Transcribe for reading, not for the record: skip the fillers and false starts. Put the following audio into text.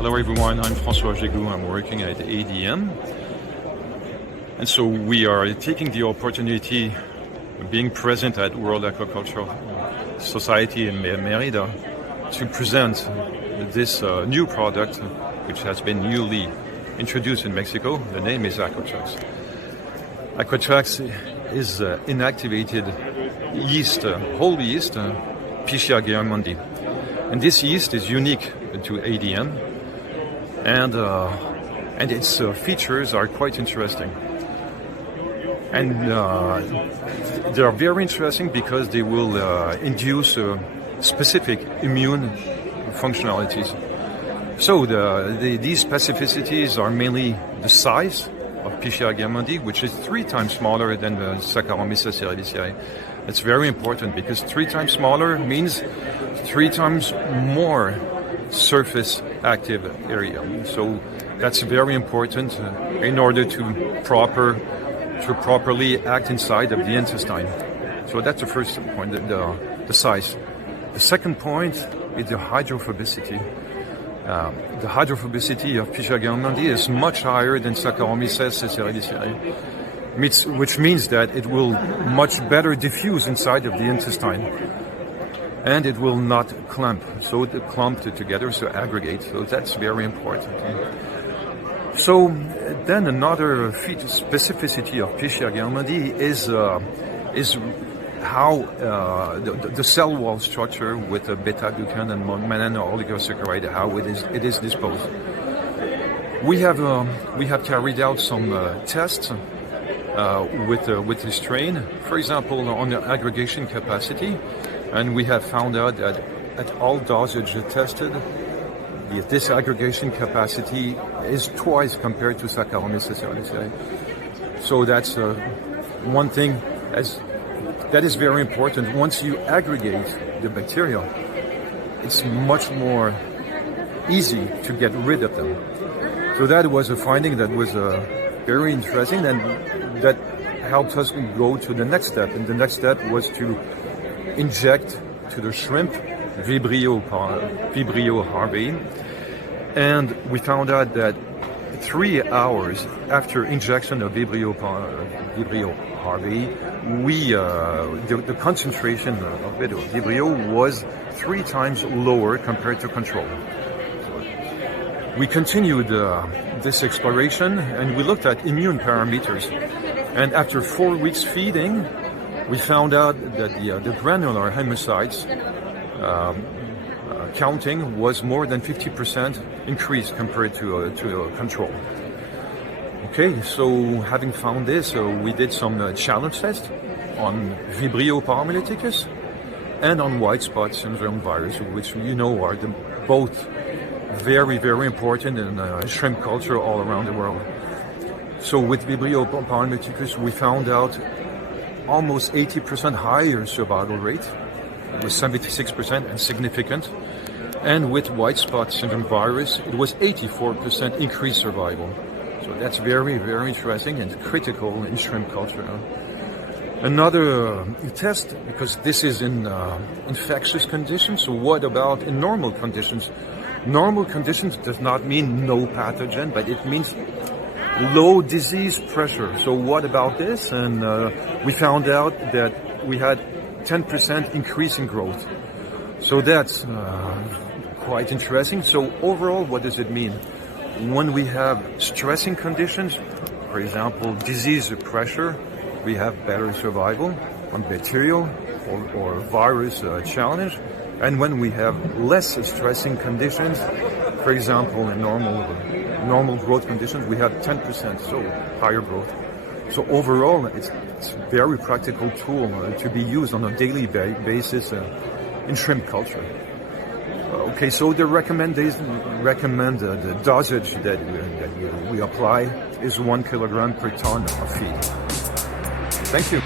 Hello everyone, I'm François Jegou, I'm working at ADM. And so we are taking the opportunity of being present at World Aquaculture Society in Mérida to present this new product which has been newly introduced in Mexico. The name is Aquaculture. Aquaculture is inactivated yeast, whole yeast, Pichia guermanndi. And this yeast is unique to ADM, and its features are quite interesting. And they are very interesting because they will induce specific immune functionalities. So these specificities are mainly the size of Pichia guermanndi, which is 3 times smaller than the Saccharomyces cerevisiae. It's very important because 3 times smaller means 3 times more surface active area. So that's very important in order to properly act inside of the intestine. So that's the first point, the size. The second point is the hydrophobicity. The hydrophobicity of Pichia guermanndi is much higher than Saccharomyces cerevisiae, which means that it will much better diffuse inside of the intestine, and it will not clump. So it clump together, so aggregate. So that's very important. So then another specificity of Pichia guermanndi is how the cell wall structure with the beta-glucan and monooligosaccharide, how it is disposed. We have carried out some tests with this strain, for example, on the aggregation capacity, and we have found out that at all dosage tested, this aggregation capacity is twice compared to Saccharomyces cerevisiae. So that's one thing that is very important. Once you aggregate the bacteria, it's much more easy to get rid of them. So that was a finding that was very interesting, and that helped us go to the next step. And the next step was to inject to the shrimp Vibrio larvae. And we found out that 3 hours after injection of Vibrio larvae, the concentration of Vibrio was 3 times lower compared to control. We continued this exploration, and we looked at immune parameters. And after 4 weeks feeding, we found out that the granular hemocytes counting was more than 50% increase compared to control. Okay, so having found this, we did some challenge tests on Vibrio paromyleticus and on white spot syndrome virus, which you know are both very, very important in shrimp culture all around the world. So with Vibrio paromyleticus, we found out almost 80% higher survival rate, with 76% and significant. And with white spot syndrome virus, it was 84% increased survival. So that's very, very interesting and critical in shrimp culture. Another test, because this is in infectious conditions, so what about in normal conditions? Normal conditions does not mean no pathogen, but it means low disease pressure. So what about this? And we found out that we had 10% increase in growth. So that's quite interesting. So overall, what does it mean? When we have stressing conditions, for example, disease pressure, we have better survival on bacterial or virus challenge. And when we have less stressing conditions, for example, in normal growth conditions, we have 10%, so higher growth. So overall, it's a very practical tool to be used on a daily basis in shrimp culture. Okay, so the recommended dosage that we apply is 1 kilogram per ton of feed. Thank you.